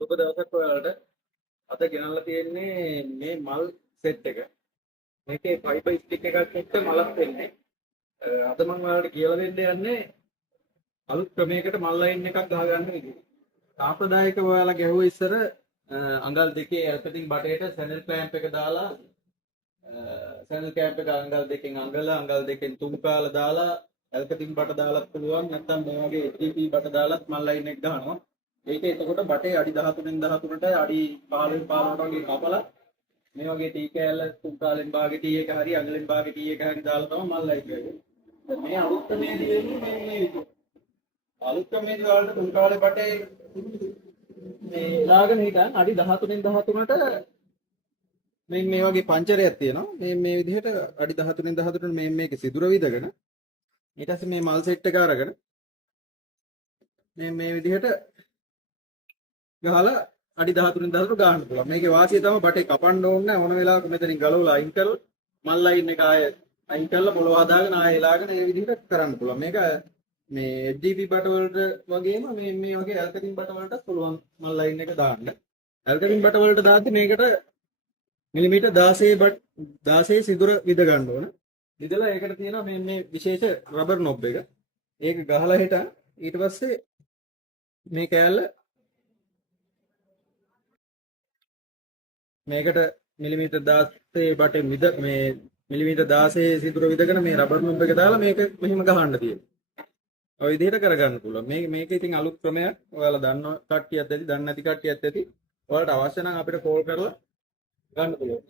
සුබ දවසක් ඔයාලට. අද ගෙනල්ලා තියෙන්නේ මේ මල් සෙට් එක. මේකේ ෆයිබර් ස්ටික් එකක් එක්ක මලක් වෙන්නේ. අද මම ඔයාලට කියලා දෙන්න යන්නේ අලුත් ක්‍රමයකට මල් ලයින් එකක් ගහගන්න විදිහ. සාම්ප්‍රදායික ඔයාලා ගැහුව ඉස්සර අඟල් දෙකේ ඇල්පතින් බටේට සැනල් ක්ලෑම්ප් එක දාලා සැනල් කැම්ප් එක අඟල් දෙකෙන් අඟල් දෙකෙන් තුන් කාලා දාලා ඇල්පතින් බට දාලත් පුළුවන් නැත්නම් මේ වගේ HDP බට දාලත් මල් ලයින් එක ගහනවා. ඒක එතකොට බටේ අඩි 13න් 13ට අඩි 15න් 15ට වගේ කපලා මේ වගේ ටී කෑල්ල තුන් කාලෙන් භාගෙ ටී එක හරි අඟලෙන් භාගෙ ටී එක හරි දාලා තමයි මල් ලයින් එක. දැන් මේ අලුත් ක්‍රමයේදී වෙන්නේ මේ විදිහට. අලුත් ක්‍රමයේදී වලට තුන් කාලේ බටේ මේ ලාගෙන හිටන් අඩි 13න් 13ට මේ වගේ පංචරයක් තියෙනවා. මේ විදිහට අඩි 13න් 13ට මේකේ සිදුර විදගෙන ඊට පස්සේ මේ මල් සෙට් එක අරගෙන මේ විදිහට ගහලා අඩි 13න් 14ට ගහන්න පුළුවන්. මේකේ වාසිය තමයි බටේ කපන්න ඕනේ නැහැ. ඕන වෙලාවක මෙතනින් ගලවලා අයින් කරලා මල් ලයින් එක ආයෙ අයින් කරලා පොළව හදාගෙන ආයෙ එලාගෙන මේ විදිහට කරන්න පුළුවන්. මේක මේ HDP බට වලට වගේම මේ වගේ ඇල්කතින් බට වලටත් පුළුවන් මල් ලයින් එක දාන්න. ඇල්කතින් බට වලට දාද්දි මේකට මිලිමීටර් 16 සිදුර විද ගන්න ඕන. විදලා ඒකට තියෙනවා මේ විශේෂ රබර් නොබ් එක. ඒක ගහලා හිටන් ඊට පස්සේ මේ කෑල්ල මේකට මිලිමීටර් 16 බටේ මේ මිලිමීටර් 16 සිදුර විදගෙන මේ රබර් නොබ් එක දාලා මේක මෙහෙම ගහන්න තියෙනවා. ඔය විදිහට කරගන්න පුළුවන්. මේක ඉතින් අලුත් ක්‍රමයක්. ඔයාලා දන්න කට්ටියත් ඇති, දන්නේ නැති කට්ටියත් ඇති. ඔයාලට අවශ්‍ය නම් අපිට කෝල් කරලා ගන්න පුළුවන්.